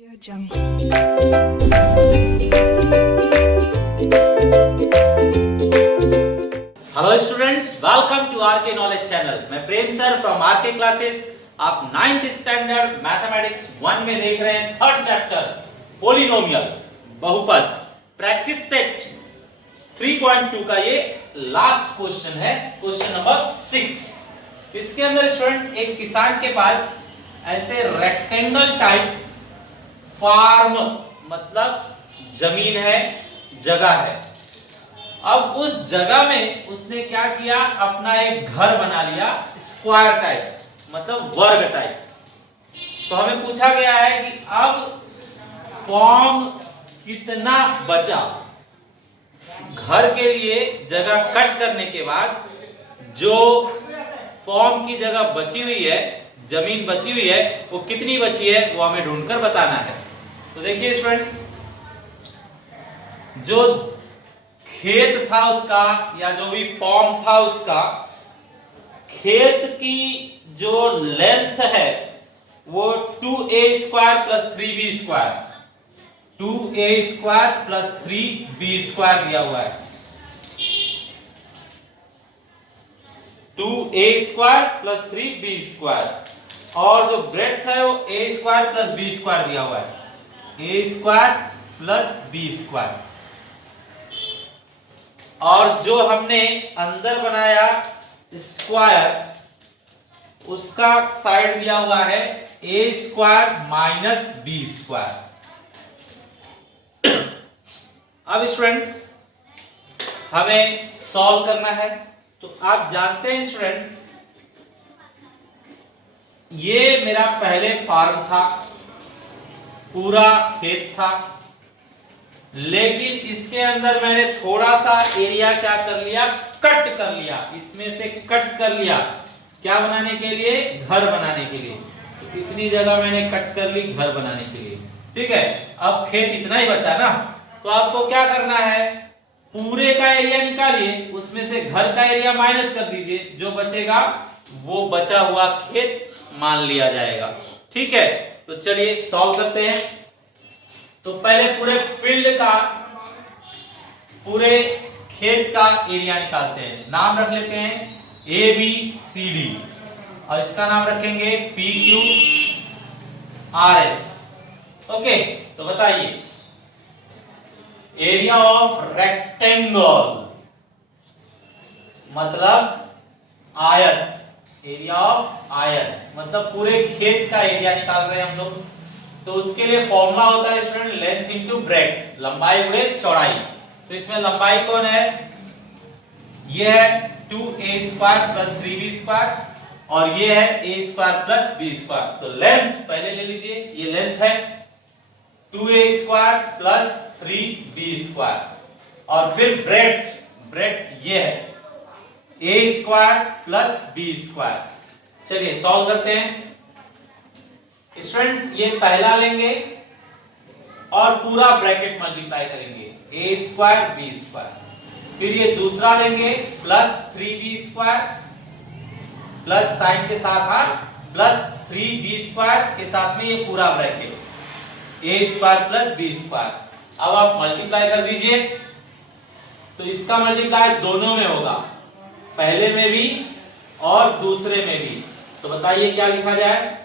Audio Jungle. Hello students, welcome to RK knowledge channel. मैं Prem sir from RK classes. आप 9th standard mathematics 1 में देख रहे हैं थर्ड चैप्टर पॉलिनोमियल बहुपद प्रैक्टिस सेट 3.2 का ये लास्ट क्वेश्चन है, क्वेश्चन नंबर 6। इसके अंदर स्टूडेंट एक किसान के पास ऐसे रेक्टेंगल टाइप फार्म मतलब जमीन है, जगह है। अब उस जगह में उसने क्या किया, अपना एक घर बना लिया स्क्वायर टाइप मतलब वर्ग टाइप। तो हमें पूछा गया है कि अब फॉर्म कितना बचा। घर के लिए जगह कट करने के बाद जो फॉर्म की जगह बची हुई है, जमीन बची हुई है, वो कितनी बची है वो हमें ढूंढकर बताना है। तो देखिए स्टूडेंट्स, जो खेत था उसका या जो भी फॉर्म था उसका, खेत की जो लेंथ है वो 2a square plus 3b square 2a square plus 3b square दिया हुआ है। 2a square plus 3b square और जो ब्रेड्थ है वो a square plus b square दिया हुआ है, a square plus b square. और जो हमने अंदर बनाया स्क्वायर, उसका साइड दिया हुआ है a square minus b square. अब स्टूडेंट्स हमें सॉल्व करना है। तो आप जानते हैं स्टूडेंट्स, ये मेरा पहले फार्म था, पूरा खेत था, लेकिन इसके अंदर मैंने थोड़ा सा एरिया क्या कर लिया, कट कर लिया। इसमें से कट कर लिया क्या बनाने के लिए, घर बनाने के लिए। तो इतनी जगह मैंने कट कर ली घर बनाने के लिए, ठीक है। अब खेत इतना ही बचा ना, तो आपको क्या करना है, पूरे का एरिया निकालिए, उसमें से घर का एरिया माइनस कर दीजिए, जो बचेगा वो बचा हुआ खेत मान लिया जाएगा, ठीक है। तो चलिए सॉल्व करते हैं। तो पहले पूरे फील्ड का, पूरे खेत का एरिया निकालते हैं। नाम रख लेते हैं ए बी सी डी और इसका नाम रखेंगे P Q R S. Okay, तो बताइए एरिया ऑफ रेक्टेंगल मतलब आयत, एरिया ऑफ आयत मतलब पूरे खेत का एरिया निकाल रहे हैं हम लोग। तो उसके लिए फॉर्मूला होता है स्टूडेंट लेंथ इनटू ब्रेड्थ, लंबाई गुणे चौड़ाई। तो इसमें लंबाई कौन है, ये है 2a square plus 3b square और ये है a square plus b square. तो लेंथ पहले ले लीजिए, ये लेंथ है 2a square plus 3b square और फिर ब्रेड्थ, ब्रेड्थ ये है a square plus b square. चलिए सॉल्व करते हैं स्टूडेंट्स। ये पहला लेंगे और पूरा ब्रैकेट मल्टीप्लाई करेंगे, a स्क्वायर b स्क्वायर। फिर ये दूसरा लेंगे plus 3b square plus sign के साथ प्लस 3b स्क्वायर के साथ में ये पूरा bracket a square plus b square. अब आप मल्टीप्लाई कर दीजिए, तो इसका मल्टीप्लाई दोनों में होगा, पहले में भी और दूसरे में भी। तो बताइए क्या लिखा जाए,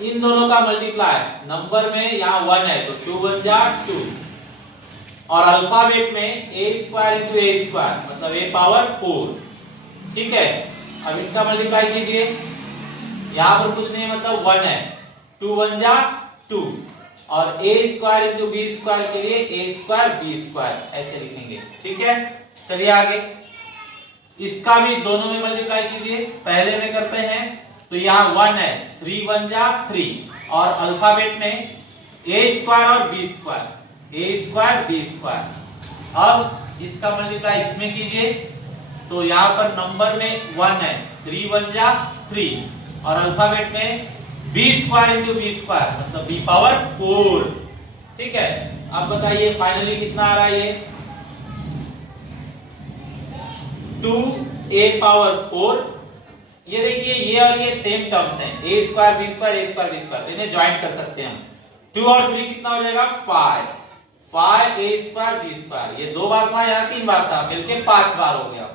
इन दोनों का मल्टीप्लाई, नंबर में यहाँ 1 है तो 2 1 जा 2 और अल्फाबेट में a square into a square मतलब a पावर 4, ठीक है। अब इनका मल्टीप्लाई कीजिए, यहाँ पर कुछ नहीं मतलब 1 है, 2 1 जा 2 और a square into b square के लिए a स्क्वायर b स्क्वायर ऐसे लिखेंगे, ठीक है। चलिए आगे, इसका भी दोनों में मल्टीप्लाई कीजिए। पहले में करते हैं तो यहाँ 1 है, 3 1 जा 3 और अल्फाबेट में a स्क्वायर और b square, a square b square. अब इसका मल्टीप्लाई इसमें कीजिए, तो यहाँ पर नंबर में 1 है, 3 1 जा 3 और अल्फाबेट में b square into b square मतलब b पावर 4, ठीक है। अब बताइए फाइनली कितना आ रहा है, ये 2a पावर 4। ये देखिए ये और ये सेम टर्म्स हैं, a square b square a square b square, इन्हें ज्वाइन कर सकते हैं हम। 2 और 3 कितना हो जाएगा 5 5a स्क्वायर b स्क्वायर, ये 2 बार था या 3 बार था, मिलके 5 बार हो गया।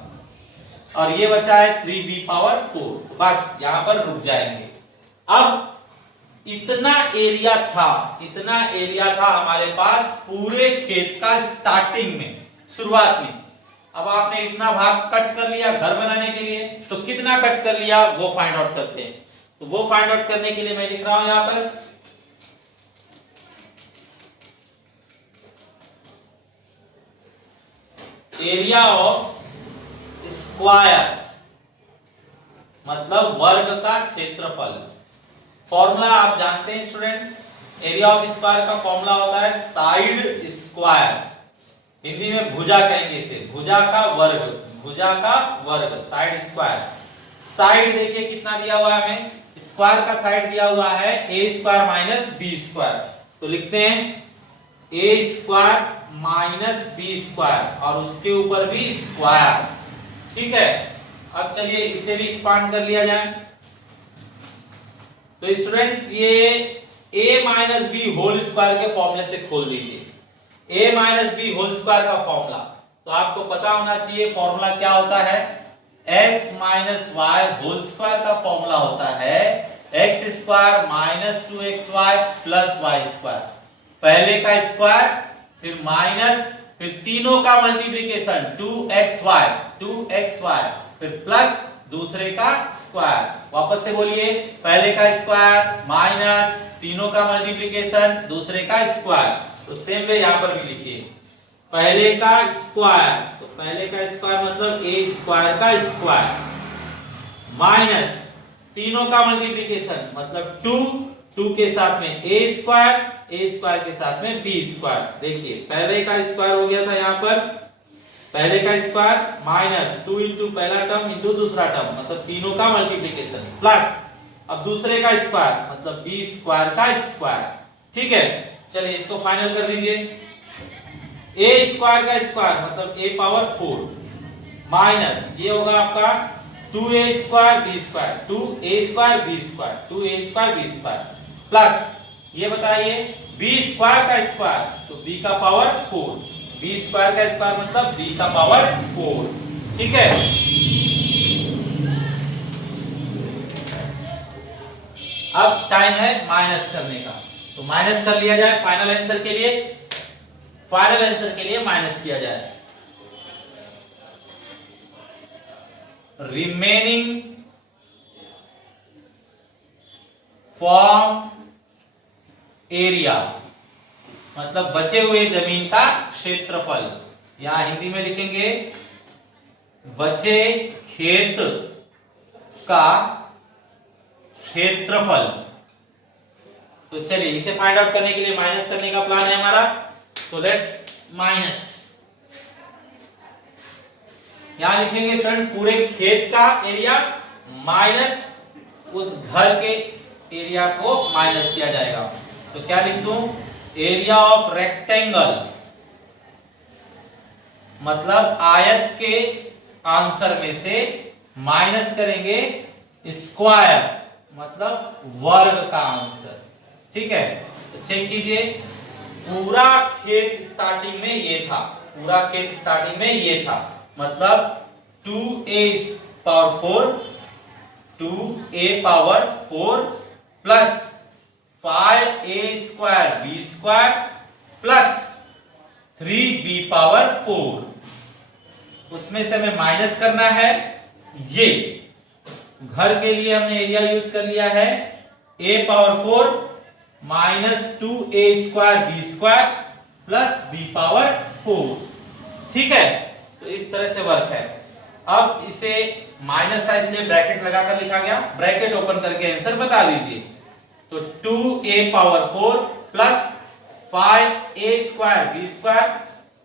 और ये बचा है 3b पावर 4। बस यहां पर रुक जाएंगे। अब इतना एरिया था हमारे पास पूरे खेत का स्टार्टिंग में, शुरुआत में। अब आपने इतना भाग कट कर लिया घर बनाने के लिए, तो कितना कट कर लिया वो फाइंड आउट करते हैं। तो वो फाइंड आउट करने के लिए मैं लिख रहा हूं यहां पर एरिया ऑफ स्क्वायर, मतलब वर्ग का क्षेत्रफल। फॉर्मूला आप जानते हैं स्टूडेंट्स, एरिया ऑफ स्क्वायर का फॉर्मूला होता है साइड स्क्वायर, हिंदी में भुजा कहेंगे इसे, भुजा का वर्ग साइड स्क्वायर। साइड देखिए कितना दिया हुआ है हमें, स्क्वायर का साइड दिया हुआ है a square minus b square, तो लिखते हैं a square minus b square और उसके ऊपर भी स्क्वायर। ठीक है, अब चलिए इसे भी एक्सपांड कर लिया जाए। तो स्टूडेंट्स ये a minus b whole square के फॉर्मूले से खोल दीजिए। a minus b whole square का फॉर्मूला तो आपको पता होना चाहिए, फॉर्मूला क्या होता है, x minus y whole square का फॉर्मूला होता है x square minus 2xy plus y square. पहले का स्क्वायर फिर माइनस फिर तीनों का मल्टीप्लिकेशन 2xy फिर प्लस दूसरे का स्क्वायर। वापस से बोलिए, पहले का स्क्वायर माइनस तीनों का मल्टीप्लिकेशन दूसरे का स्क्वायर। तो सेम वे यहां पर भी लिखिए, पहले का स्क्वायर, तो पहले का स्क्वायर मतलब a स्क्वायर का स्क्वायर माइनस तीनों का मल्टीप्लिकेशन मतलब 2 के साथ में a स्क्वायर के साथ में b स्क्वायर। देखिए पहले का स्क्वायर हो गया था यहाँ पर, पहले का स्क्वायर माइनस 2 इंटू पहला टर्म इंटू दूसरा टर्म मतलब तीनों का मल्टीप्लिकेशन प्लस अब दूसरे का स्क्वायर मतलब b स्क्वायर का स्क्वायर। ठीक है, चलिए इसको फाइनल कर दीजिए। a स्क्वायर का स्क्वायर मतलब a पावर 4 माइनस ये होगा आपका 2a square b square 2a square b square 2a square b square plus ये बताइए b स्क्वायर का स्क्वायर तो b का पावर 4, b स्क्वायर का स्क्वायर मतलब b का पावर 4। ठीक है, अब टाइम है माइनस करने का, तो माइनस कर लिया जाए। फाइनल आंसर के लिए माइनस किया जाए। रिमेनिंग फ्रॉम एरिया मतलब बचे हुए जमीन का क्षेत्रफल, या हिंदी में लिखेंगे बचे खेत का क्षेत्रफल। तो चलिए इसे फाइंड आउट करने के लिए माइनस करने का प्लान है हमारा। तो लेट्स माइनस, यहां लिखेंगे स्टूडेंट पूरे खेत का एरिया माइनस उस घर के एरिया को माइनस किया जाएगा। तो क्या लिख दूं, एरिया ऑफ रेक्टेंगल मतलब आयत के आंसर में से माइनस करेंगे स्क्वायर मतलब वर्ग का आंसर। ठीक है, तो चेक कीजिए, पूरा खेत स्टार्टिंग में ये था, मतलब 2a power 4 plus 5a square b square plus 3b power 4। उसमें से हमें माइनस करना है, ये घर के लिए हमने एरिया यूज कर लिया है a power 4 minus 2a square b square plus b power 4। ठीक है, तो इस तरह से वर्क है। अब इसे माइनस था इसलिए ब्रैकेट लगाकर लिखा गया, ब्रैकेट ओपन करके आंसर बता दीजिए। तो 2a power 4 plus 5a square b square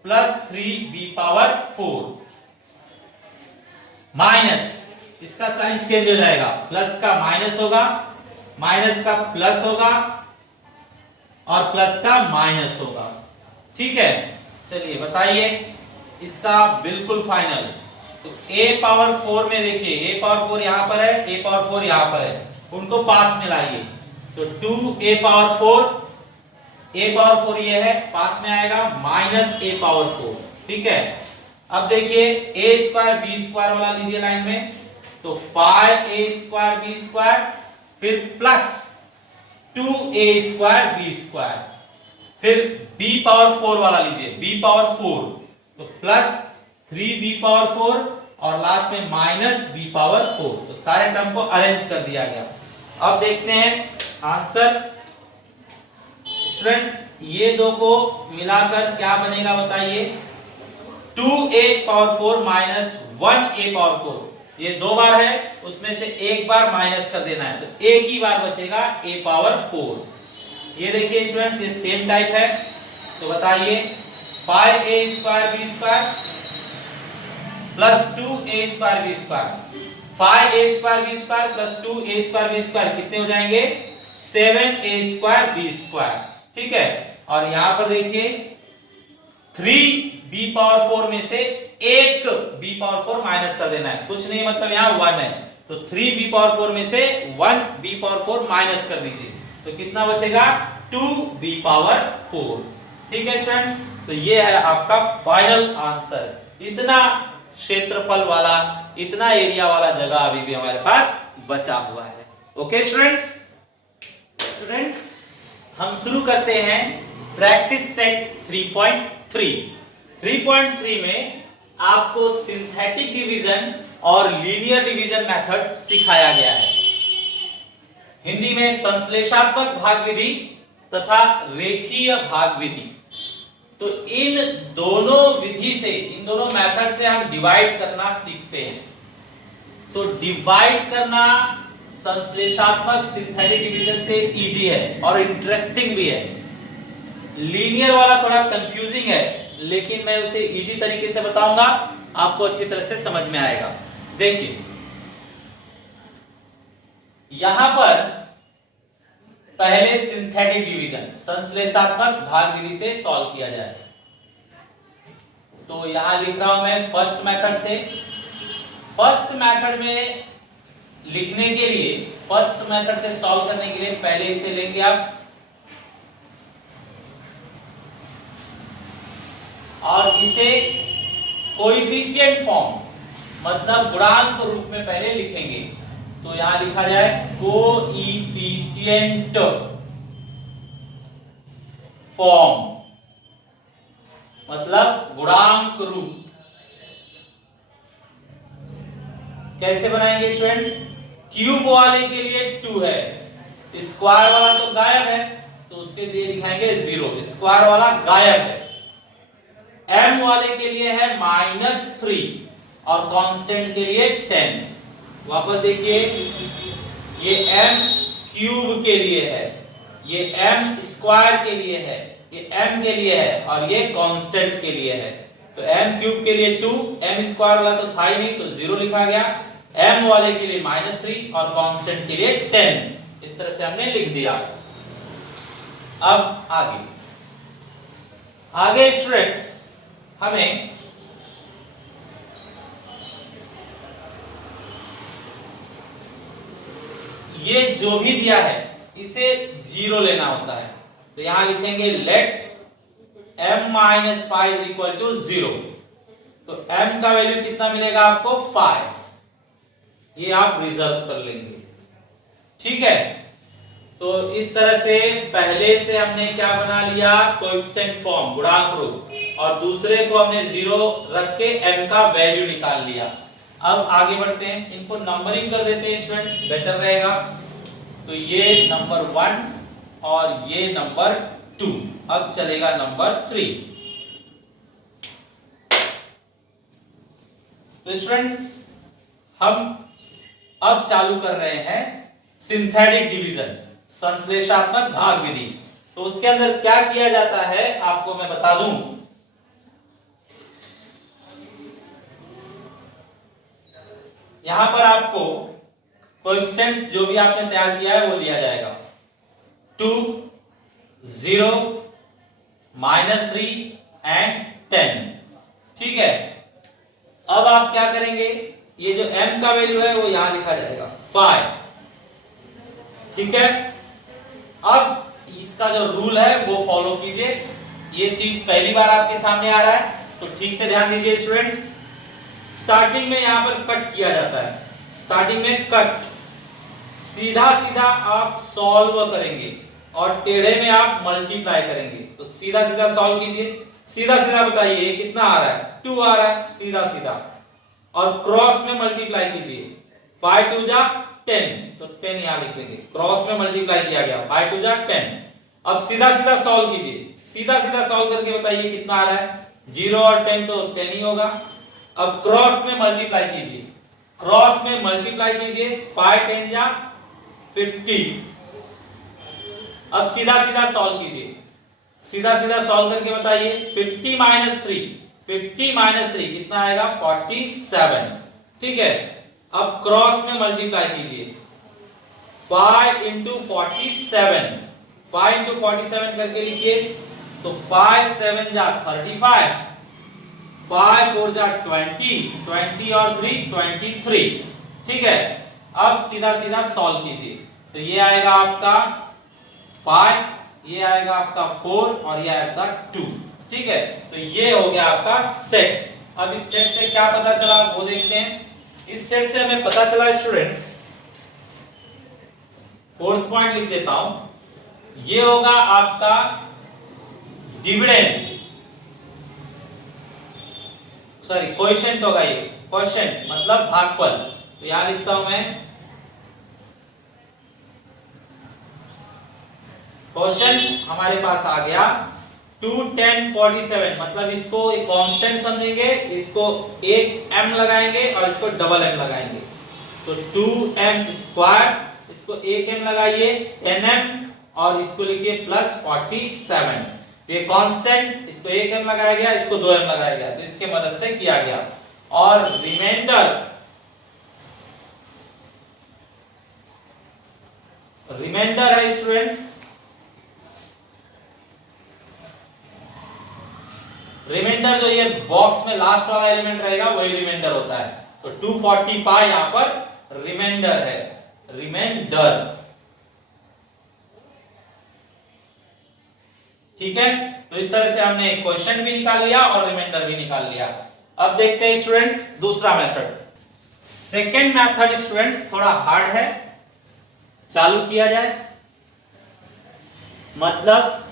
plus 3b power 4 minus इसका साइन चेंज हो जाएगा, प्लस का माइनस होगा, माइनस का प्लस होगा और प्लस का माइनस होगा। ठीक है, चलिए बताइए इसका बिल्कुल फाइनल। तो a पावर 4 में देखिए a पावर 4 यहां पर है, a पावर 4 यहां पर है, उनको पास में लाइए। तो 2a पावर 4 a पावर 4 ये है, पास में आएगा माइनस a पावर 4। ठीक है, अब देखिए a स्क्वायर b स्क्वायर वाला लीजिए लाइन में, तो 5a स्क्वायर b स्क्वायर, फिर plus 2a square b square, फिर b पावर 4 वाला लीजिए, b पावर 4, तो प्लस 3b पावर 4 और लास्ट में माइनस b पावर 4। तो सारे टर्म को अरेंज कर दिया गया। अब देखते हैं आंसर। स्टूडेंट्स ये दो को मिलाकर क्या बनेगा बताइए, 2a power 4 minus 1a power 4, ये दो बार है, उसमें से एक बार माइनस कर देना है, तो एक ही बार बचेगा a पावर 4। ये देखिए स्टूडेंट्स ये सेम टाइप है, तो बताइए 5a square b square plus 2a square b square, 5a square b square plus 2a square b square कितने हो जाएंगे, 7a स्क्वायर b स्क्वायर। ठीक है, और यहां पर देखिए 3b पावर 4 में से एक b पावर 4 माइनस कर देना है, कुछ नहीं मतलब यहां 1 है, तो 3b पावर 4 में से 1b पावर 4 माइनस कर दीजिए, तो कितना बचेगा, 2b पावर 4। ठीक है स्टूडेंट्स, तो ये है आपका फाइनल आंसर। इतना क्षेत्रफल वाला, इतना एरिया वाला जगह अभी भी हमारे पास बचा हुआ है। ओके स्टूडेंट्स, हम शुरू करते हैं प्रैक्टिस सेट 3.3। 3.3 में आपको सिंथेटिक डिवीजन और लीनियर डिवीजन मेथड सिखाया गया है। हिंदी में संश्लेषात्मक भाग विधि तथा रेखीय भाग विधि। तो इन दोनों विधि से, इन दोनों मेथड से हम डिवाइड करना सीखते हैं। तो डिवाइड करना संश्लेषात्मक सिंथेटिक डिवीजन से इजी है और इंटरेस्टिंग भी है। लीनियर वाला थोड़ा कंफ्यूजिंग है, लेकिन मैं उसे इजी तरीके से बताऊंगा, आपको अच्छी तरह से समझ में आएगा। देखिए यहां पर पहले सिंथेटिक डिवीजन संश्लेषात्मक भाग विधि से सॉल्व किया जाए। तो यहां लिख रहा हूं मैं फर्स्ट मेथड से। फर्स्ट मेथड में लिखने के लिए, फर्स्ट मेथड से सॉल्व करने के लिए पहले इसे लेंगे आप और इसे कोएफिशिएंट फॉर्म मतलब गुणांक रूप में पहले लिखेंगे। तो यहां लिखा जाए कोएफिशिएंट फॉर्म मतलब गुणांक रूप। कैसे बनाएंगे स्टूडेंट्स, क्यूब वाले के लिए 2 है, स्क्वायर वाला तो गायब है, तो उसके लिए दिखाएंगे 0, स्क्वायर वाला गायब है। m वाले के लिए है -3 और कांस्टेंट के लिए 10। वापस देखिए, ये m क्यूब के लिए है, ये m स्क्वायर के लिए है, ये m के लिए है और ये कांस्टेंट के लिए है। तो m क्यूब के लिए 2, m स्क्वायर वाला तो था ही नहीं तो 0 लिखा गया, m वाले के लिए -3 और कांस्टेंट के लिए 10। इस तरह से हमने लिख दिया। अब आगे स्टूडेंट्स हमें ये जो भी दिया है इसे 0 लेना होता है। तो यहां लिखेंगे लेट m - 5 = 0। तो m का वैल्यू कितना मिलेगा आपको, 5। ये आप रिजर्व कर लेंगे। ठीक है, तो इस तरह से पहले से हमने क्या बना लिया, कोएफिशिएंट फॉर्म गुणांक रूप, और दूसरे को हमने 0 रख के m का वैल्यू निकाल लिया। अब आगे बढ़ते हैं, इनको नंबरिंग कर देते हैं स्टूडेंट्स, बेटर रहेगा। तो ये नंबर 1 और ये नंबर 2। अब चलेगा नंबर 3। तो स्टूडेंट्स हम अब चालू कर रहे हैं सिंथेटिक डिवीजन संश्लेषात्मक भाग विधि। तो उसके अंदर क्या किया जाता है आपको मैं बता दूं। यहां पर आपको कोएफिशिएंट्स जो भी आपने तैयार किया है वो लिया जाएगा, 2, 0, -3 एंड 10। ठीक है, अब आप क्या करेंगे, ये जो m का वैल्यू है वो यहां लिखा जाएगा 5। ठीक है, अब इसका जो रूल है वो फॉलो सॉल्व कीजिए। ये चीज पहली बार आपके सामने आ रहा है तो ठीक से ध्यान दीजिए स्टूडेंट्स। स्टार्टिंग में यहां पर कट किया जाता है, स्टार्टिंग में कट, सीधा सीधा आप सॉल्व करेंगे और टेढ़े में आप मल्टीप्लाई करेंगे। तो सीधा सीधा सॉल्व कीजिए, सीधा सीधा बताइए कितना आ रहा है, 2 आ रहा है सीधा सीधा, और क्रॉस में मल्टीप्लाई कीजिए, 5 2 जा 10, तो 10 यहां लिख देंगे, क्रॉस में मल्टीप्लाई किया गया, 5 2 जा 10। अब सीधा सीधा सॉल्व कीजिए, सीधा सीधा सॉल्व करके बताइए कितना आ रहा है, 0 और 10 तो 10 ही होगा। अब क्रॉस में मल्टीप्लाई कीजिए, क्रॉस में मल्टीप्लाई कीजिए, 5 10 जा 50। अब सीधा सीधा सॉल्व कीजिए, सीधा सीधा सॉल्व करके बताइए 50 - 3, 50 - 3 कितना आएगा, 47। ठीक है, अब क्रॉस में मल्टीप्लाई कीजिए, 5 × 47, 5 × 47 करके लिखिए, तो 5 7 जा 35, 5 4 जा 20, 20 और 3 23। ठीक है, अब सीधा सीधा सॉल्व कीजिए, तो ये आएगा आपका 5, ये आएगा आपका 4 और ये आएगा 2। ठीक है, तो ये हो गया आपका सेट। अब इस सेट से क्या पता चला वो देखते हैं। इस सेट से हमें पता चला स्टूडेंट्स, फोर्थ पॉइंट लिख देता हूं, ये होगा आपका डिविडेंड, सॉरी कोएफिशिएंट होगा, ये कोएफिशिएंट मतलब भागफल। तो यहां लिखता हूं मैं, क्वेश्चन हमारे पास आ गया 2 10 47, मतलब इसको एक कांस्टेंट समझेंगे, इसको एक m लगाएंगे और इसको डबल m लगाएंगे, तो 2m², इसको एक m लगाइए 10m और इसको लिखिए +47। ये कांस्टेंट, इसको एक m लगाया गया, इसको 2m लगाया गया, तो इसके मदद से किया गया। और रिमाइंडर है स्टूडेंट्स, रिमाइंडर जो ये बॉक्स में लास्ट वाला एलिमेंट रहेगा वही रिमाइंडर होता है। तो 245 यहां पर रिमाइंडर है, रिमाइंडर। ठीक है, तो इस तरह से हमने क्वेश्चन भी निकाल लिया और रिमाइंडर भी निकाल लिया। अब देखते हैं स्टूडेंट्स दूसरा मेथड। सेकंड मेथड स्टूडेंट्स थोड़ा हार्ड है, चालू किया जाए। मतलब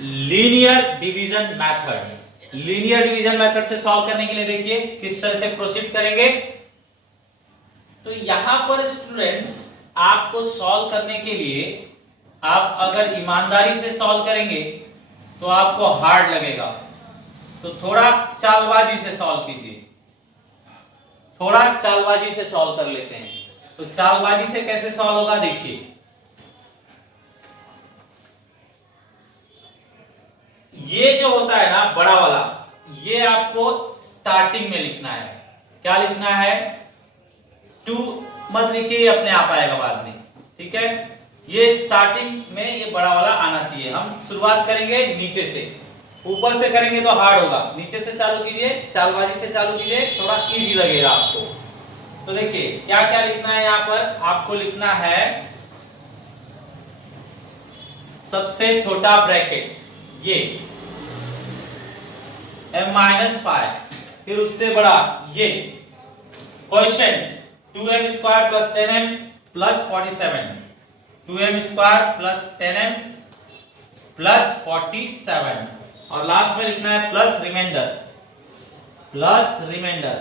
linear division method, linear division method से सॉल्व करने के लिए देखिए किस तरह से प्रोसीड करेंगे। तो यहां पर स्टूडेंट्स आपको सॉल्व करने के लिए, आप अगर ईमानदारी से सॉल्व करेंगे तो आपको हार्ड लगेगा, तो थोड़ा चालबाजी से सॉल्व कीजिए, थोड़ा चालबाजी से सॉल्व कर लेते हैं। तो चालबाजी से कैसे सॉल्व होगा देखिए, ये जो होता है ना बड़ा वाला, ये आपको स्टार्टिंग में लिखना है। क्या लिखना है, 2 मत लिखिए, अपने आप आएगा बाद में। ठीक है, ये स्टार्टिंग में ये बड़ा वाला आना चाहिए। हम शुरुआत करेंगे नीचे से, ऊपर से करेंगे तो हार्ड होगा, नीचे से चालू कीजिए, चालबाजी से चालू कीजिए, थोड़ा इजी लगेगा आपको। तो देखिए क्या क्या लिखना है, यहां पर आपको लिखना है सबसे छोटा ब्रैकेट ये m-5, फिर उससे बड़ा ये question 2m² + 10m + 47, 2m² + 10m + 47, और लास्ट में लिखना है प्लस रिमाइंडर, प्लस रिमाइंडर।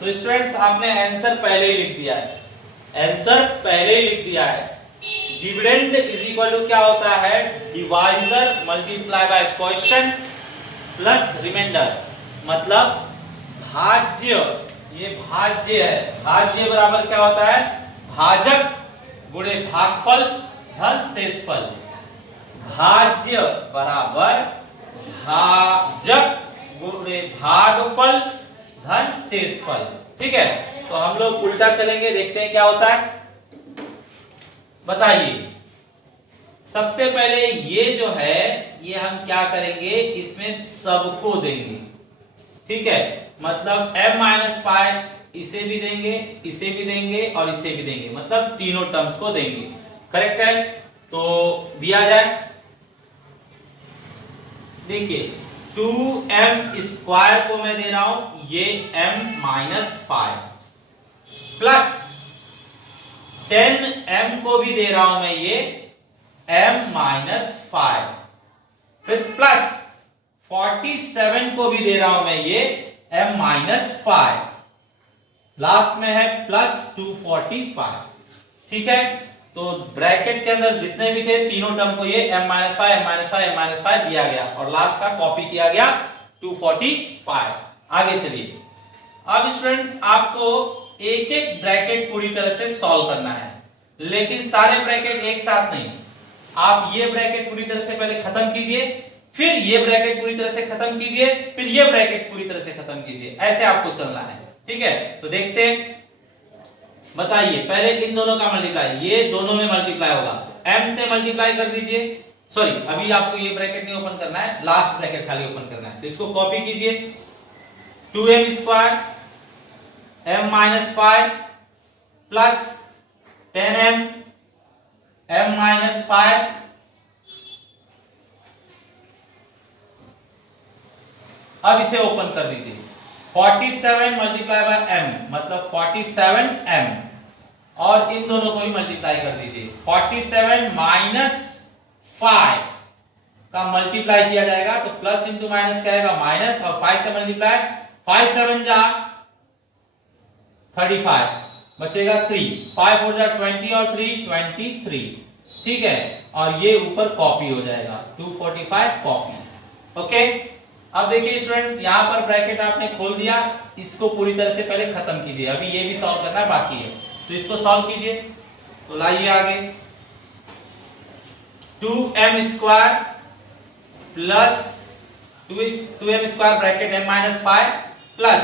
तो स्टूडेंट्स आपने आंसर पहले ही लिख दिया है, आंसर पहले ही लिख दिया है। डिविडेंड इज इक्वल टू क्या होता है, divisor multiply by question plus remainder, मतलब भाज्य, ये भाज्य है, भाज्य बराबर क्या होता है, भाजक गुणे भागफल धन शेषफल, भाज्य बराबर भाजक गुणे भागफल धन शेषफल। ठीक है, तो हम लोग उल्टा चलेंगे, देखते हैं क्या होता है, बताइए। सबसे पहले ये जो है ये हम क्या करेंगे, इसमें सबको देंगे। ठीक है, मतलब m-5 इसे भी देंगे, इसे भी देंगे और इसे भी देंगे, मतलब तीनों टर्म्स को देंगे। करेक्ट है, तो दिया जाए देखिए 2m² को मैं दे रहा हूं ये m-5 प्लस 10m को भी दे रहा हूं मैं ये m-5 फिर प्लस 47 को भी दे रहा हूं मैं ये m-5 लास्ट में है प्लस 245। ठीक है, तो ब्रैकेट के अंदर जितने भी थे तीनों टर्म को ये m-5 m-5 m-5 दिया गया और लास्ट का कॉपी किया गया 245। आगे चलिए, अब स्टूडेंट्स आपको एक एक ब्रैकेट पूरी तरह से सॉल्व करना है, लेकिन सारे ब्रैकेट एक साथ नहीं। आप ये ब्रैकेट पूरी तरह से पहले खत्म कीजिए, फिर ये ब्रैकेट पूरी तरह से खत्म कीजिए, फिर ये ब्रैकेट पूरी तरह से खत्म कीजिए, ऐसे आपको चलना है। ठीक है, तो देखते हैं, बताइए पहले इन दोनों का मल्टीप्लाई, ये दोनों में मल्टीप्लाई होगा तो m से मल्टीप्लाई कर दीजिए। सॉरी, अभी आपको ये ब्रैकेट नहीं ओपन करना है, लास्ट ब्रैकेट खाली ओपन करना है, तो इसको कॉपी कीजिए। 2m² m-5 plus 10m m-5 अब इसे ओपन कर दीजिए। 47 मल्टीप्लाई बाय m मतलब 47m और इन दोनों को भी मल्टीप्लाई कर दीजिए। 47 माइनस 5 का मल्टीप्लाई किया जाएगा तो प्लस इंटू माइनस क्या आएगा माइनस, और 5 से मल्टीप्लाई 5 7 जा 35 बचेगा 3, 5 4 जा 20 और 3 23। ठीक है, और ये ऊपर कॉपी हो जाएगा 245 कॉपी। ओके, अब देखिए स्टूडेंट्स यहां पर ब्रैकेट आपने खोल दिया, इसको पूरी तरह से पहले खत्म कीजिए, अभी ये भी सॉल्व करना बाकी है, तो इसको सॉल्व कीजिए। तो लाइए आगे, 2m² plus 2m² bracket m-5 plus,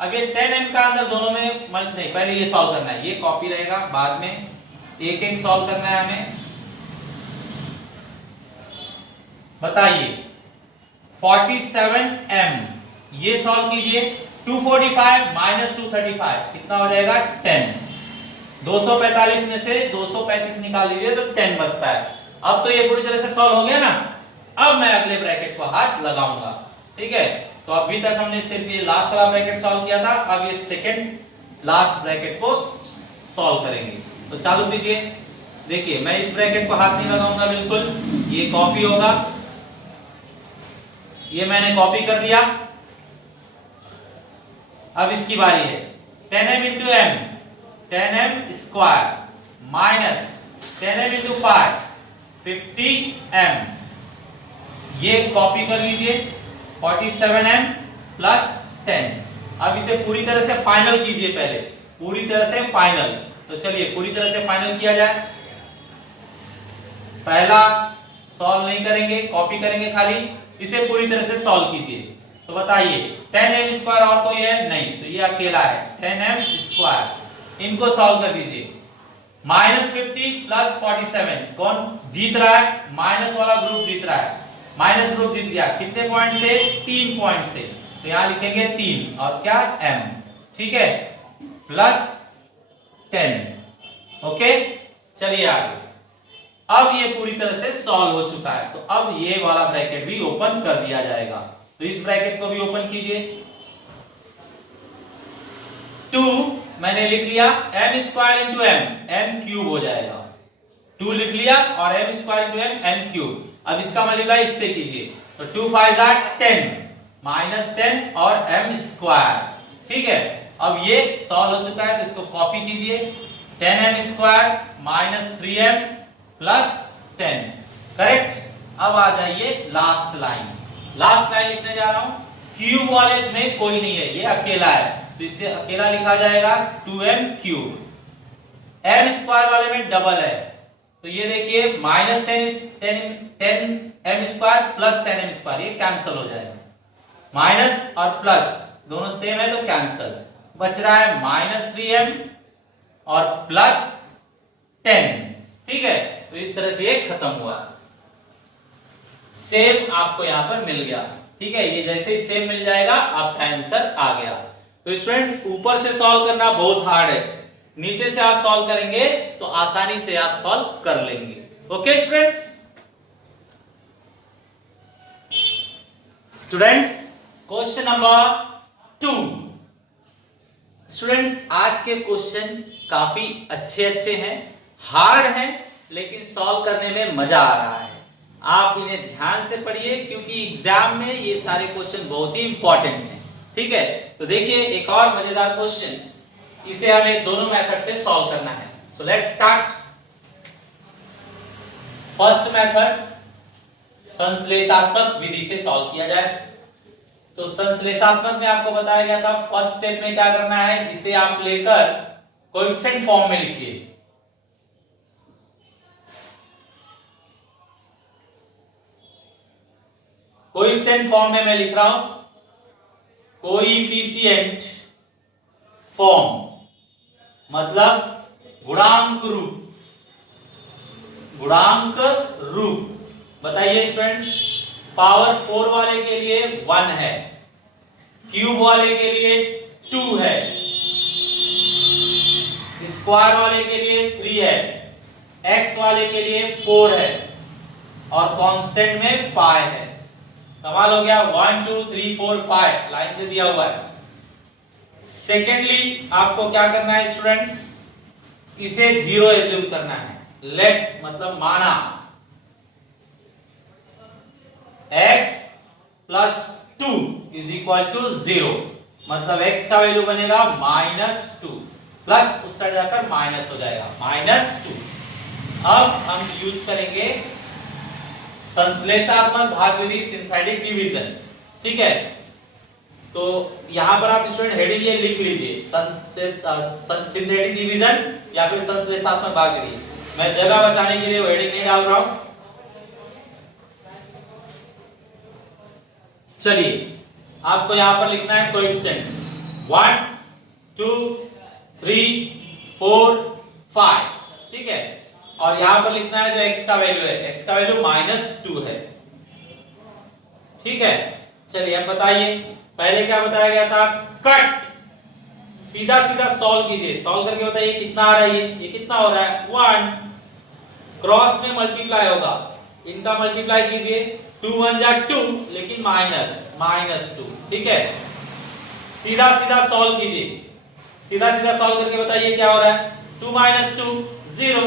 अब ये 10m का अंदर दोनों में नहीं, पहले ये सॉल्व करना है, ये कॉपी रहेगा, बाद में एक एक सॉल्व करना है हमें। बताइए 47m ये सॉल्व कीजिए, 245 माइनस 235 कितना हो जाएगा 10, 245 में से 235 निकाल दीजिए तो 10 बचता है। अब तो ये पूरी तरह से सॉल्व हो गया ना, अब मैं अगले ब्रैकेट को हाथ लगाऊंगा। ठीक है, तो अभी तक हमने सिर्फ ये लास्ट वाला ब्रैकेट सॉल्व किया था, अब ये सेकंड लास्ट ब्रैकेट को सॉल्व करेंगे। तो चालू कीजिए, देखिए मैं इस ब्रैकेट को हाथ नहीं लगाऊंगा बिल्कुल, ये कॉपी होगा, ये मैंने कॉपी कर दिया। अब इसकी बारी है, 10m into m 10m² minus 10m into 5 50m, ये कॉपी कर लीजिए। 47m प्लस 10, अब इसे पूरी तरह से फाइनल कीजिए, पहले पूरी तरह से फाइनल। तो चलिए पूरी तरह से फाइनल किया जाए। पहला सॉल्व नहीं करेंगे, कॉपी करेंगे खाली, इसे पूरी तरह से सॉल्व कीजिए। तो बताइए 10m² और कोई है नहीं, तो ये अकेला है 10m², इनको सॉल्व कर दीजिए। -50 प्लस 47 कौन जीत रहा है, माइनस वाला ग्रुप जीत रहा है, माइनस ग्रुप जीत गया, कितने पॉइंट से 3 पॉइंट से, तो यहां लिखेंगे 3 और क्या m। ठीक है, प्लस 10। ओके, चलिए आगे। अब ये पूरी तरह से सॉल्व हो चुका है, तो अब ये वाला ब्रैकेट भी ओपन कर दिया जाएगा, तो इस ब्रैकेट को भी ओपन कीजिए। 2 मैंने लिख लिया, m² इंटू m क्यूब हो जाएगा, 2 लिख लिया और m² इंटू m क्यूब। अब इसका मल्टीप्लाई इससे कीजिए, तो 2 5 10 माइनस 10 और m²। ठीक है, अब ये सॉल्व हो चुका है, तो इसको कॉपी कीजिए। 10m² minus 3m plus 10, correct. अब आ जाइए लास्ट लाइन, लास्ट लाइन लिखने जा रहा हूं। क्यूब वाले में कोई नहीं है, ये अकेला है, तो इसे अकेला लिखा जाएगा 2m क्यूब। m² वाले में डबल है, तो ये देखिए माइनस 10m² प्लस 10m², ये कैंसिल हो जाएगा, माइनस और प्लस दोनों सेम है तो कैंसिल, बच रहा है -3m और प्लस 10। ठीक है, तो इस तरह से ये खत्म हुआ, सेम आपको यहां पर मिल गया। ठीक है, ये जैसे ही सेम मिल जाएगा आपका आंसर आ गया। तो स्टूडेंट्स ऊपर से सॉल्व करना बहुत हार्ड है, नीचे से आप सॉल्व करेंगे तो आसानी से आप सॉल्व कर लेंगे। Okay students, students, question number 2। Students, आज के क्वेश्चन काफी अच्छे हैं, हार्ड हैं, लेकिन सॉल्व करने में मजा आ रहा है। आप इन्हें ध्यान से पढ़िए क्योंकि एग्जाम में ये सारे क्वेश्चन बहुत ही इंपॉर्टेंट हैं। ठीक है, तो देखिए एक और मजेदार क्वेश्चन, इसे हमें दोनों मेथड से सॉल्व करना है। So let's start. First method, संश्लेषात्मक विधि से सॉल्व किया जाए। तो संश्लेषात्मक में आपको बताया गया था फर्स्ट स्टेप में क्या करना है, इसे आप लेकर कोएफिशिएंट फॉर्म में लिखिए। कोएफिशिएंट फॉर्म में मैं लिख रहा हूं कोएफिशिएंट फॉर्म, मतलब गुणांक रूप। गुणांक रूप बताइए स्टूडेंट्स, पावर 4 वाले के लिए 1 है, क्यूब वाले के लिए 2 है, स्क्वायर वाले के लिए 3 है, एक्स वाले के लिए 4 है और कांस्टेंट में 5 है। कमाल हो गया, 1 2 3 4 5 लाइन से दिया हुआ है। सेकेंडली आपको क्या करना है स्टूडेंट्स, इसे 0 एज्यूम करना है। लेट मतलब माना x plus 2 is equal to 0, मतलब x का वैल्यू बनेगा -2, प्लस उस साइड जाकर माइनस हो जाएगा -2। अब हम यूज करेंगे संश्लेषात्मक भाग विधि, सिंथेटिक डिवीजन। ठीक है, तो यहां पर आप स्टूडेंट हेडिंग ये लिख लीजिए, सिंथेटिक डिवीजन या फिर संश्लेषात्मक भाग विधि। मैं जगह बचाने के लिए हेडिंग नहीं डाल रहा हूं। चलिए, आपको यहां पर लिखना है कोएफिशिएंट्स 1 2 3 4 5। ठीक है, और यहां पर लिखना है जो x का वैल्यू है, x का वैल्यू -2 है। ठीक है, चलिए अब बताइए, पहले क्या बताया गया था, कट। सीधा सीधा सॉल्व कीजिए, सॉल्व करके बताइए कितना आ रहा है, ये कितना हो रहा है 1, क्रॉस में मल्टीप्लाई होगा, इनका मल्टीप्लाई कीजिए, 2 1 जा 2, लेकिन -2। ठीक है, सीधा सीधा सॉल्व कीजिए, सीधा सीधा सॉल्व करके बताइए क्या हो रहा है, 2 - 2 0,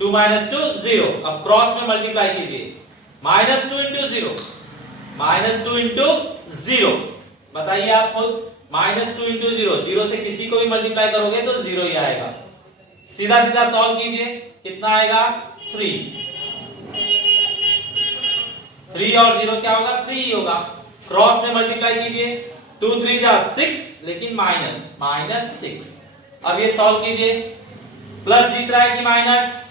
2 - 2 0। अब क्रॉस में मल्टीप्लाई कीजिए, -2 × 0, -2 × 0। बताइए आप खुद, -2 × 0, 0 से किसी को भी मल्टीप्लाई करोगे तो 0 ही आएगा। सीधा सीधा सॉल्व कीजिए, कितना आएगा 3 और 0 क्या होगा, 3 ही होगा। क्रॉस में मल्टीप्लाई कीजिए, 2 3 जा 6, लेकिन -6। अब ये सॉल्व कीजिए, प्लस जीत रहा है कि माइनस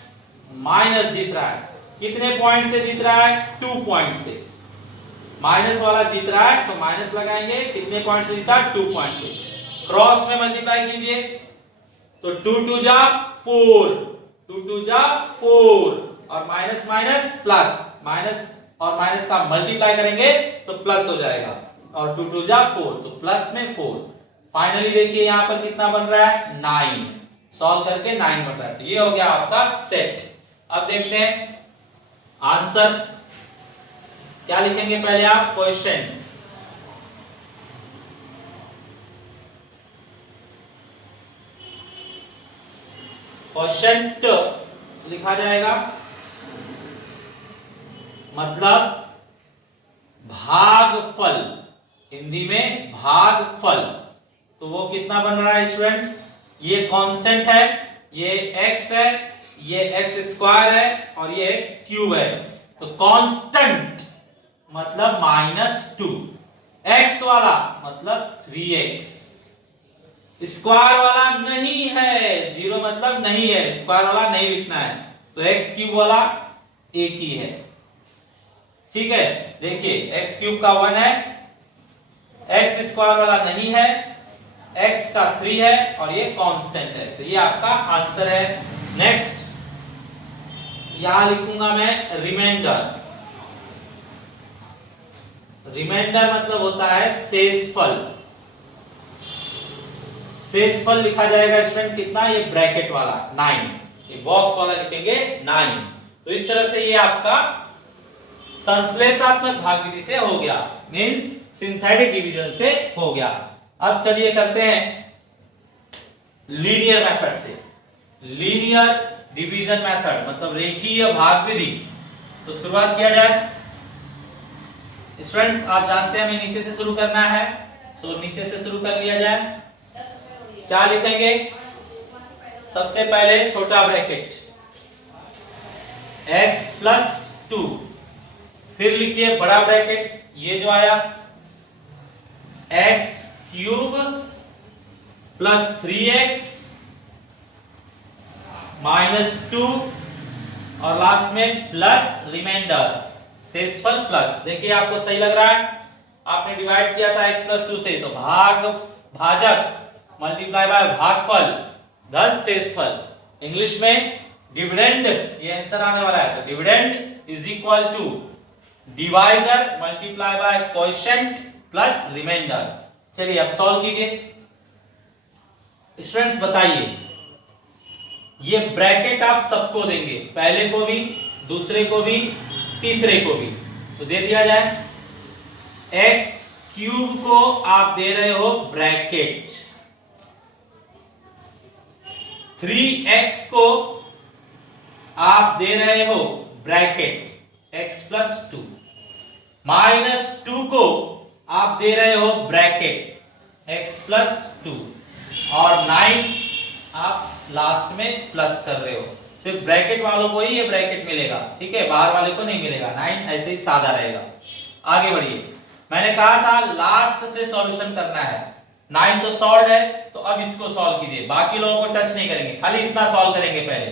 जीत रहा है। कितने पॉइंट से जीत रहा है, 2 पॉइंट से। माइनस वाला जीत रहा है तो माइनस लगाएंगे, कितने पॉइंट से जीता, 2 पॉइंट से। क्रॉस में मल्टीप्लाई कीजिए, तो 2 2 जा 4, 2 2 जा 4 और माइनस प्लस, माइनस और माइनस का मल्टीप्लाई करेंगे तो प्लस हो जाएगा, और 2 2 जा 4, तो प्लस में 4। फाइनली देखिए यहां पर कितना बन रहा है, 9। सॉल्व करके 9 बन रहा है, तो ये हो गया आपका सेट। अब देखते हैं आंसर क्या लिखेंगे। पहले आप क्वेश्चन, लिखा जाएगा, मतलब भागफल, हिंदी में भागफल। तो वो कितना बन रहा है स्टूडेंट्स, ये कांस्टेंट है, ये x है, ये x² है और ये x³ है। तो कांस्टेंट मतलब -2, x वाला मतलब 3x, स्क्वायर वाला नहीं है, 0 मतलब नहीं है, स्क्वायर वाला नहीं लिखना है, तो x³ वाला एक ही है। ठीक है, देखिए x³ का 1 है, x² वाला नहीं है, x का 3 है और ये कांस्टेंट है, तो ये आपका आंसर है। नेक्स्ट यहां लिखूंगा मैं रिमाइंडर। रिमाइंडर मतलब होता है शेषफल। शेषफल लिखा जाएगा स्टूडेंट कितना, ये ब्रैकेट वाला 9, ये बॉक्स वाला लिखेंगे 9। तो इस तरह से ये आपका संश्लेषात्मक भाग विधि से हो गया, मींस सिंथेटिक डिवीजन से हो गया। अब चलिए करते हैं लीनियर मेथड से। लीनियर डिवीजन मेथड मतलब रेखीय भाग विधि। तो शुरुआत किया जाए। स्टूडेंट्स आप जानते हैं हमें नीचे से शुरू करना है, सो नीचे से शुरू कर लिया जाए। क्या लिखेंगे? सबसे पहले छोटा ब्रैकेट x प्लस 2, फिर लिखिए बड़ा ब्रैकेट, ये जो आया x cube plus 3x minus 2 और लास्ट में प्लस रिमाइंडर शेषफल प्लस। देखिए आपको सही लग रहा है, आपने डिवाइड किया था x प्लस 2 से, तो भाजक मल्टीप्लाई बाय भागफल धन शेषफल। इंग्लिश में डिविडेंड ये आंसर आने वाला है। तो dividend is equal to divisor multiply by quotient plus remainder. चलिए अब सॉल्व कीजिए। स्टूडेंट्स बताइए, ये ब्रैकेट आप सबको देंगे, पहले को भी, दूसरे को भी, तीसरे को भी। तो दे दिया जाए। x क्यूब को आप दे रहे हो ब्रैकेट, 3x को आप दे रहे हो ब्रैकेट x प्लस 2, माइनस 2 को आप दे रहे हो ब्रैकेट x प्लस 2 और 9 आप लास्ट में प्लस कर रहे हो। सिर्फ ब्रैकेट वालों को ही ये ब्रैकेट मिलेगा, ठीक है, बाहर वाले को नहीं मिलेगा। 9 ऐसे ही सादा रहेगा। आगे बढ़िए। मैंने कहा था लास्ट से सॉल्यूशन करना है। 9 तो सॉल्व है, तो अब इसको सॉल्व कीजिए। बाकी लोगों को टच नहीं करेंगे, खाली इतना सॉल्व करेंगे पहले।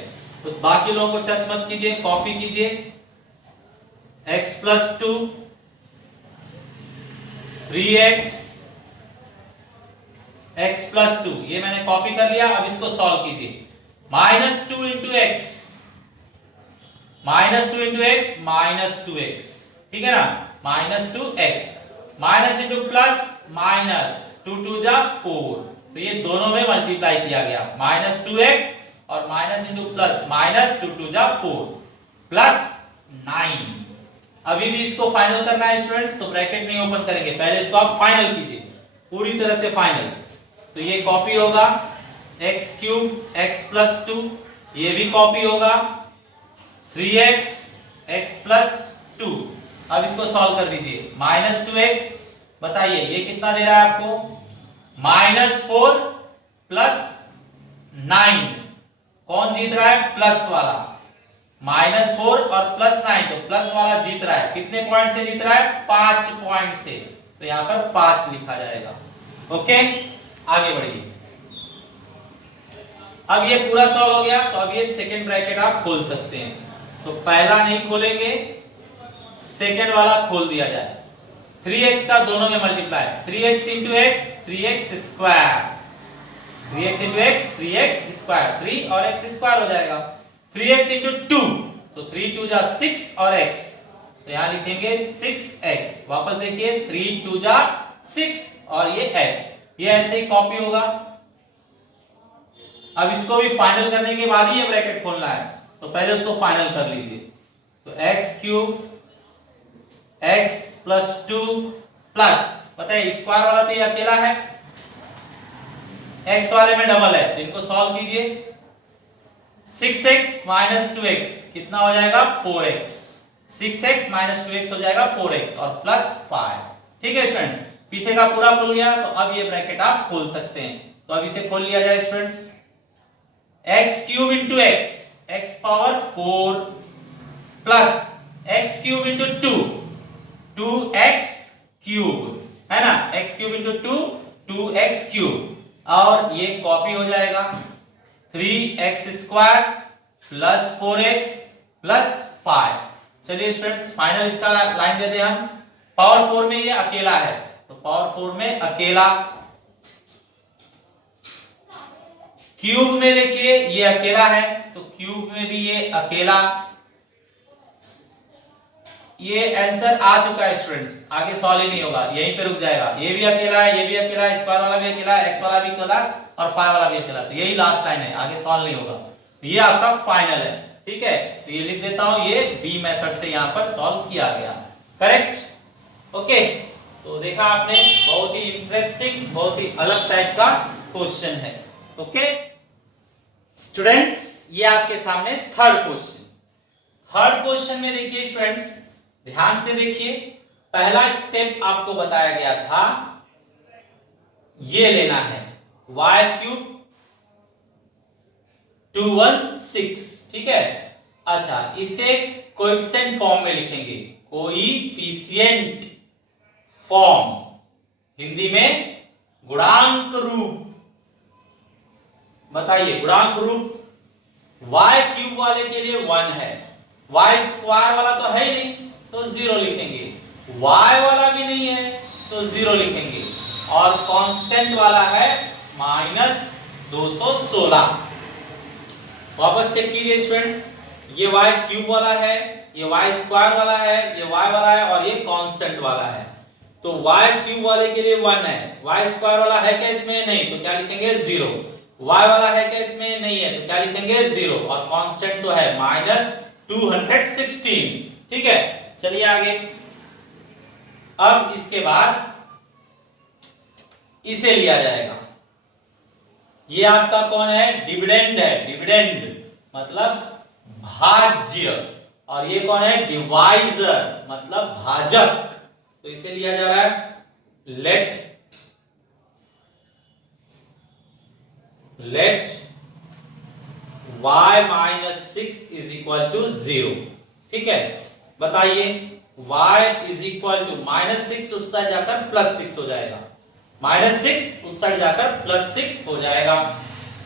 तो बाकी लोगों को टच मत कीजिए, कॉपी कीजिए। x plus 2, 3x, x plus 2, ये मैंने कॉपी कर लिया। अब इसको सॉल्व कीजिए। Minus 2 into x, minus 2 into x, minus 2x, ठीक है ना, minus 2x, minus into plus minus, 2 2 जा 4, तो ये दोनों में मल्टीप्लाई किया गया। माइनस 2x और माइनस इंटू प्लस, माइनस 2 2 जा 4 प्लस 9। अभी भी इसको फाइनल करना है स्टूडेंट्स, तो ब्रैकेट नहीं ओपन करेंगे, पहले इसको आप फाइनल कीजिए, पूरी तरह से फाइनल। तो ये कॉपी होगा x क्यूब x प्लस 2, ये भी कॉपी होगा 3x x प्लस 2। अब इसको सॉल्व कर दीजिए। माइनस 2x, बताइए ये कितना दे रहा है आपको? Minus 4 plus 9। कौन जीत रहा है? प्लस वाला। माइनस 4 और प्लस 9, तो प्लस वाला जीत रहा है। कितने पॉइंट से जीत रहा है? 5 पॉइंट से। तो यहां पर 5 लिखा जाएगा। ओके, आगे बढ़िए। अब ये पूरा सॉल्व हो गया, तो अब ये सेकंड ब्रैकेट आप खोल सकते हैं। तो पहला नहीं खोलेंगे, सेकंड वाला खोल दिया जाए। 3x का दोनों में multiply, 3x into x, 3x square, 3x into x, 3x square, 3 और x स्क्वायर हो जाएगा। 3x इंटू 2, तो 3 2 जा 6 और x, तो यहां लिखेंगे 6x। वापस देखिए, 3 2 जा 6 और ये x, ये ऐसे ही कॉपी होगा। अब इसको भी फाइनल करने के बाद ही ये ब्रैकेट खोलना है, तो पहले उसको फाइनल कर लीजिए। तो x cube x plus 2 plus, बताइए स्क्वायर वाला तो ये अकेला है, x वाले में डबल है, तो इनको सॉल्व कीजिए। 6x माइनस 2x कितना हो जाएगा? 4x। 6x माइनस 2x हो जाएगा 4x और प्लस 5। ठीक है स्टूडेंट्स, पीछे का पूरा खुल गया, तो अब ये ब्रैकेट आप खोल सकते हैं। तो अब इसे खोल लिया जाए students. x cube into x, x power 4 plus x cube into 2, 2x cube है ना, x cube into 2, 2x cube, और ये कॉपी हो जाएगा 3x square plus 4x plus 5। चलिए स्टूडेंट्स, फाइनल इसका लाइन दे दें हम। पावर 4 में ये अकेला है, तो पावर 4 में अकेला, क्यूब में देखिए ये अकेला है, तो क्यूब में भी ये अकेला। ये आंसर आ चुका है स्टूडेंट्स, आगे सॉल्व ही नहीं होगा, यहीं पे रुक जाएगा। ये भी अकेला है, ये भी अकेला है, स्क्वायर वाला भी अकेला है, एक्स वाला भी अकेला और 5 वाला भी अकेला, तो यही लास्ट लाइन है, आगे सॉल्व नहीं होगा। ये आपका फाइनल है, ठीक है। तो ये लिख देता हूं, ये बी मेथड से यहां पर सॉल्व किया गया। करेक्ट। ओके, तो देखा आपने, बहुत ही इंटरेस्टिंग, बहुत ही अलग टाइप का क्वेश्चन है। ओके स्टूडेंट्स, ये आपके सामने थर्ड क्वेश्चन। थर्ड क्वेश्चन में देखिए स्टूडेंट्स, ध्यान से देखिए, पहला स्टेप आपको बताया गया था, ये लेना है y³ 216, ठीक है। अच्छा, इसे कोएफिशिएंट फॉर्म में लिखेंगे, कोएफिशिएंट फॉर्म, हिंदी में गुणांक रूप। बताइए गुणांक रूप, y³ वाले के लिए 1 है, y² वाला तो है ही नहीं तो 0 लिखेंगे, y वाला भी नहीं है तो 0 लिखेंगे, और कांस्टेंट वाला है -216। वापस चेक कीजिए स्टूडेंट्स, ये y³ वाला है, ये y² वाला है, ये y वाला है और ये कांस्टेंट वाला है। तो y³ वाले के लिए 1 है, y² वाला है क्या इसमें? नहीं, तो क्या लिखेंगे? 0। y वाला है क्या इसमें? नहीं है, तो क्या लिखेंगे? 0, और कांस्टेंट तो है -216, ठीक है। चलिए आगे, अब इसके बाद इसे लिया जाएगा, ये आपका कौन है? डिविडेंड है, डिविडेंड मतलब भाज्य, और ये कौन है? डिवाइजर मतलब भाजक। तो इसे लिया जा रहा है, late y-6 is equal to 0, ठीक है। बताइए y इज इक्वल टू -6 उस साइड जाकर +6 हो जाएगा, -6 उस साइड जाकर +6 हो जाएगा।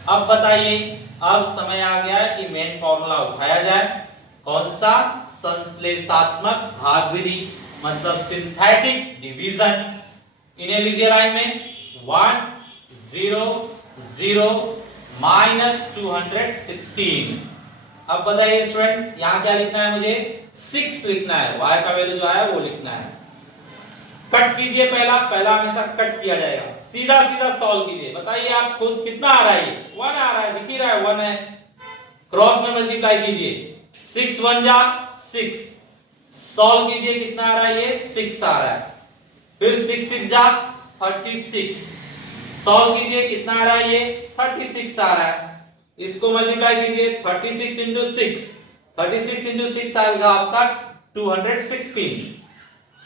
अब बताइए, अब समय आ गया है कि मेन फॉर्मूला उठाया जाए। कौन सा? संश्लेषात्मक भाग विधि मतलब सिंथेटिक डिवीजन। इन्हें लीजिए लाइन में, 1 0 0 -216। अब बताइए स्टूडेंट्स, यहां क्या लिखना है? मुझे 6 लिखना है, y का वैल्यू जो आया वो लिखना है। कट कीजिए, पहला हमेशा कट किया जाएगा, सीधा सीधा सॉल्व कीजिए। बताइए आप खुद, कितना आ रहा है? 1 आ रहा है, दिख ही रहा है 1 है। क्रॉस में मल्टीप्लाई कीजिए, 6 1 जा 6, सॉल्व कीजिए, कितना आ रहा है? ये 6 आ रहा है। फिर 6 6 जा 36, सॉल्व कीजिए, कितना आ रहा है? ये 36 आ रहा है। इसको मल्टीप्लाई कीजिए, 36 इंटू 6, 36 इंटू 6 आएगा आपका 216।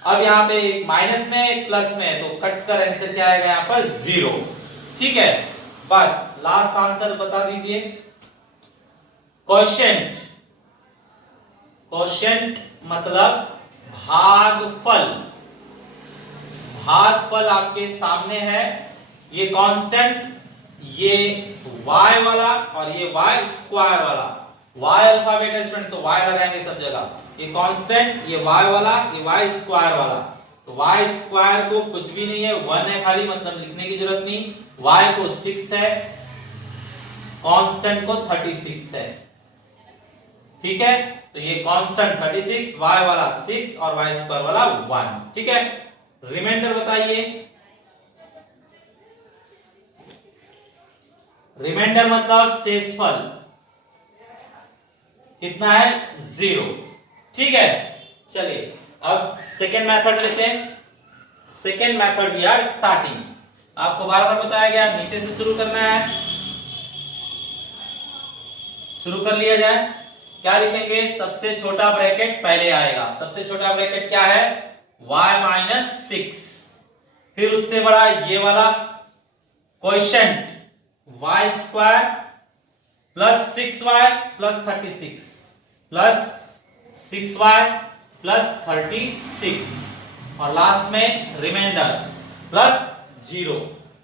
अब यहाँ पे एक माइनस में एक प्लस में है, तो कट कर आंसर क्या आएगा? यहाँ पर 0, ठीक है। बस लास्ट आंसर बता दीजिए। क्वोशिएंट, क्वोशिएंट मतलब भागफल, भागफल आपके सामने है। ये कांस्टेंट, ये y वाला और ये y² वाला, y अल्फाबेट है स्टूडेंट तो y लगाएंगे सब जगह। ये कांस्टेंट, ये y वाला, ये y² वाला, तो y² को कुछ भी नहीं है, 1 है खाली, मतलब लिखने की जरूरत नहीं। y को 6 है, कांस्टेंट को 36 है, ठीक है। तो ये कांस्टेंट 36, y वाला 6 और y² वाला 1, ठीक है। रिमाइंडर बताइए, रिमाइंडर मतलब शेषफल कितना है? 0, ठीक है। चलिए अब सेकेंड मेथड लेते हैं। Second method we are starting, आपको बार बार बताया गया नीचे से शुरू करना है, शुरू कर लिया जाए। क्या लिखेंगे? सबसे छोटा ब्रैकेट पहले आएगा, सबसे छोटा ब्रैकेट क्या है? y-6, फिर उससे बड़ा ये वाला quotient y² plus 6y plus 36 plus 6y plus 36, और लास्ट में रिमाइंडर प्लस 0,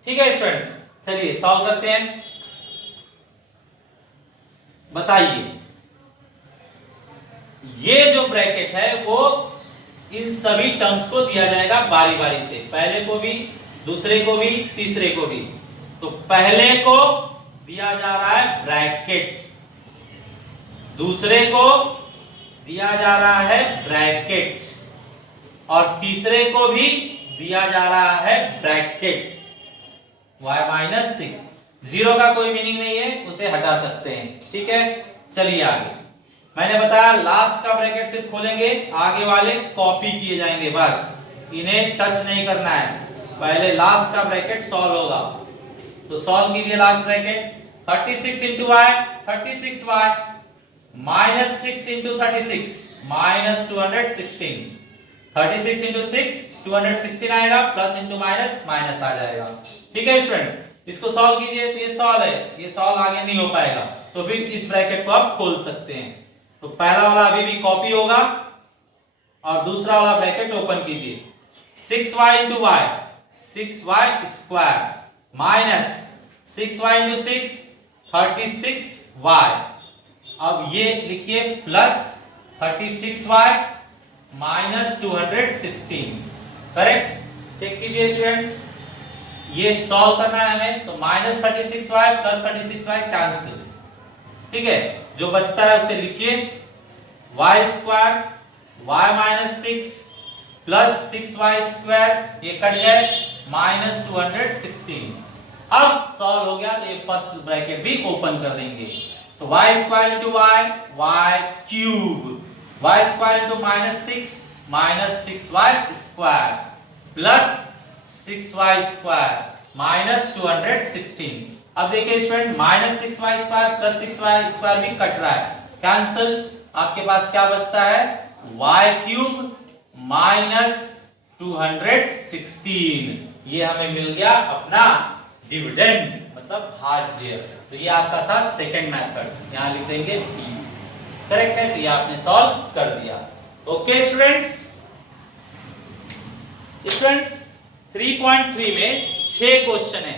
ठीक है स्टूडेंट्स। चलिए सॉल्व करते हैं। बताइए, ये जो ब्रैकेट है वो इन सभी टर्म्स को दिया जाएगा बारी बारी से, पहले को भी, दूसरे को भी, तीसरे को भी। तो पहले को दिया जा रहा है ब्रैकेट, दूसरे को दिया जा रहा है ब्रैकेट, और तीसरे को भी दिया जा रहा है ब्रैकेट। y-6, 0 का कोई मीनिंग नहीं है, उसे हटा सकते हैं, ठीक है। चलिए आगे, मैंने बताया लास्ट का ब्रैकेट सिर्फ खोलेंगे, आगे वाले कॉपी किए जाएंगे, बस इन्हें टच नहीं करना है। पहले लास्ट का ब्रैकेट सॉल्व होगा, तो सॉल्व कीजिए last bracket. 36 into y 36y minus 6 into 36 minus 216, 36 into 6 216 आएगा, प्लस इंटू माइनस माइनस आ जाएगा। ठीक है स्टूडेंट्स, इसको सॉल्व कीजिए तो ये सॉल्व है, ये सॉल्व आगे नहीं हो पाएगा, तो फिर इस ब्रैकेट को आप खोल सकते हैं। तो पहला वाला अभी भी कॉपी होगा और दूसरा वाला ब्रैकेट ओपन कीजिए। 6y into y 6y square minus 6y into 6 36y, अब ये लिखिए plus 36y minus 216, correct. Check कीजिए स्टूडेंट्स, ये सॉल्व करना है हमें, तो minus 36y plus 36y cancel, ठीक है, जो बचता है उसे लिखिए y square y minus 6 plus 6y square, ये कट गए, माइनस 216। अब सॉल्व हो गया तो ये फर्स्ट ब्रैकेट भी ओपन कर देंगे, तो y square into y cube, y square into minus 6y square plus 6y square minus 216। अब देखिए student, minus 6y square plus 6y square भी कट रहा है, कैंसिल। आपके पास क्या बचता है, y क्यूब माइनस 216, ये हमें मिल गया अपना डिविडेंड, मतलब भाज्य। तो ये आपका था सेकंड मेथड, यहां लिख देंगे डी, करेक्ट है, तो ये आपने सॉल्व कर दिया। ओके स्टूडेंट्स, 3.3 में 6 क्वेश्चन है,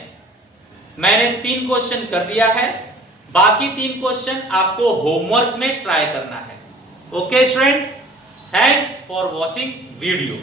मैंने 3 क्वेश्चन कर दिया है, बाकी 3 क्वेश्चन आपको होमवर्क में ट्राई करना है। Okay students, thanks for watching video.